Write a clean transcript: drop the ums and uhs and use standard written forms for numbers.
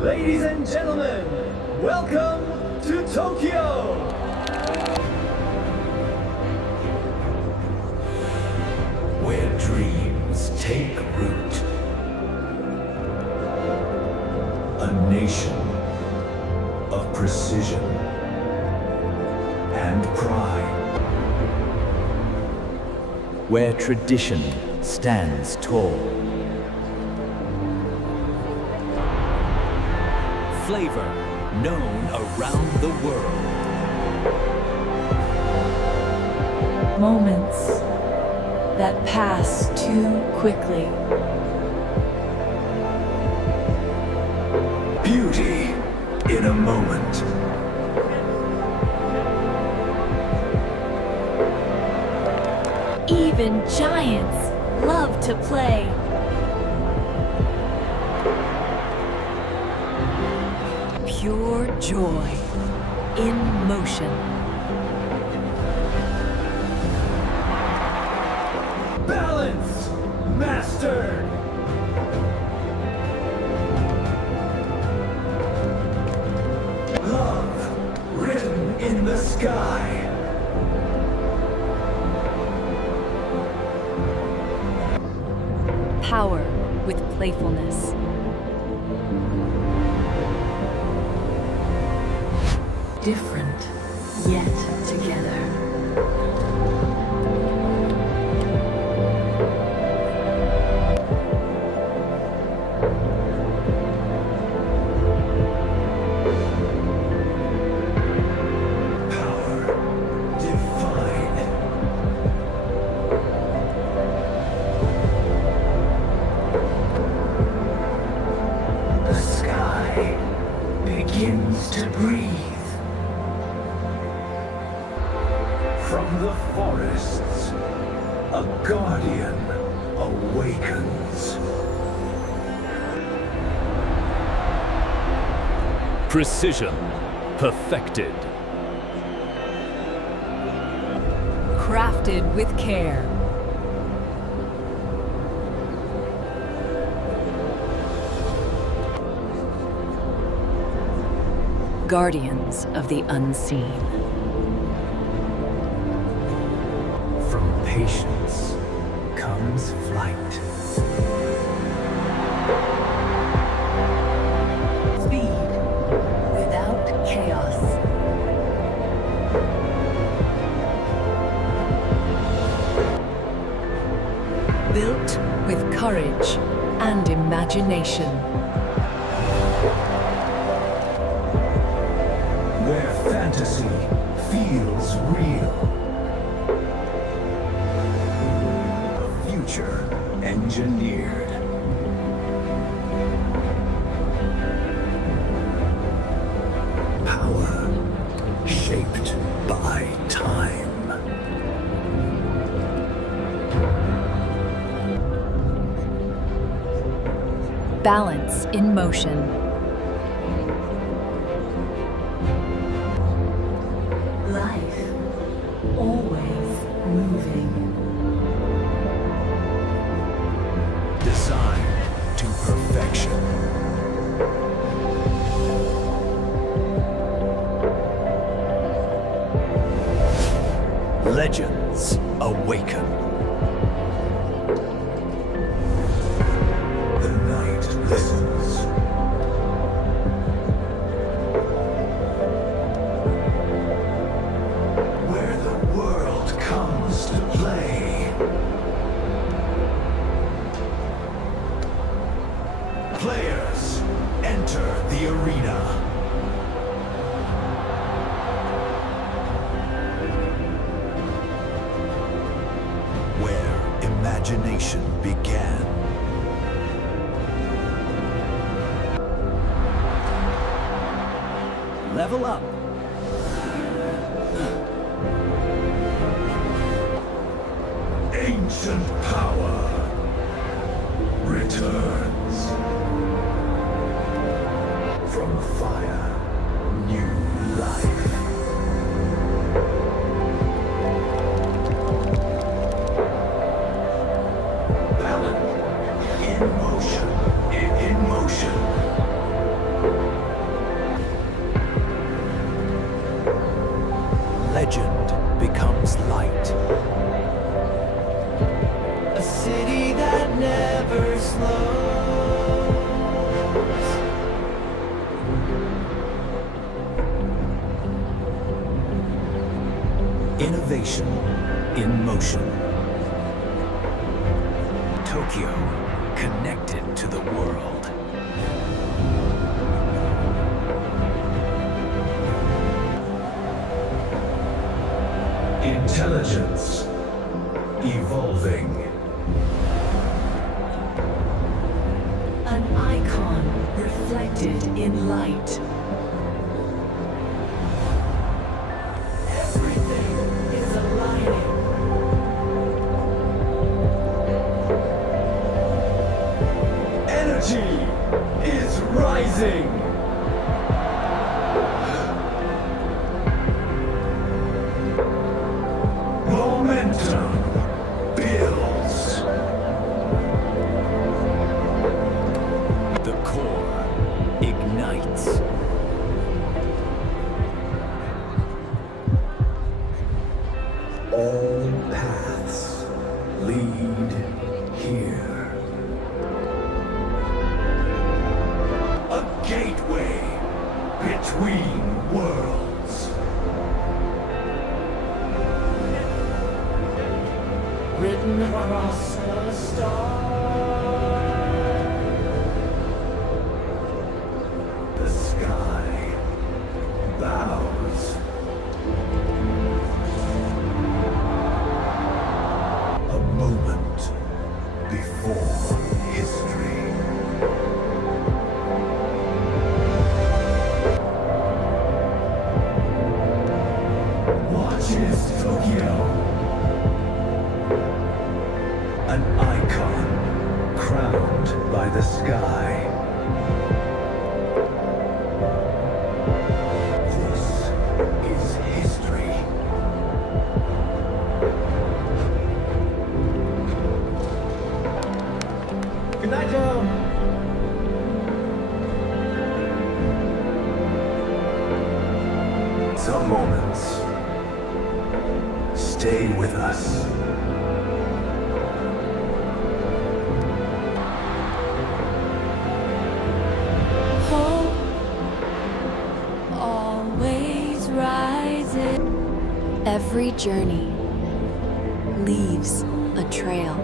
Ladies and gentlemen, welcome to Tokyo! Where dreams take root. A nation of precision and pride. Where tradition stands tall. Flavor known around the world. Moments that pass too quickly. Beauty in a moment. Even giants love to play. Pure joy in motion. Balance mastered! Love written in the sky. Power with playfulness. Different, yet together. Power defined. The sky begins to breathe. From the forests, a guardian awakens. Precision perfected. Crafted with care. Guardians of the unseen. From patience comes flight. Speed without chaos. Built with courage and imagination. Where fantasy feels real. A future engineered. Power shaped by time. Balance in motion. Life always moving. Designed to perfection. Legends awaken. The night listens. Where the world comes to play. Players enter the arena. Where imagination began. Level up. Ancient power returns. From fire, new life. Balance in motion. In motion. slows. Innovation in motion. Tokyo, connected to the world. Intelligence evolving. An icon reflected in light. Everything is aligning. Energy is rising. Momentum builds. The core ignites. All paths lead here. A gateway between worlds. Written across the stars. The sky bows. A moment before history. Watches Tokyo. An icon crowned by the sky. This is history. Good night, Joe. Some moments stay with us. Hope always rises. Every journey leaves a trail.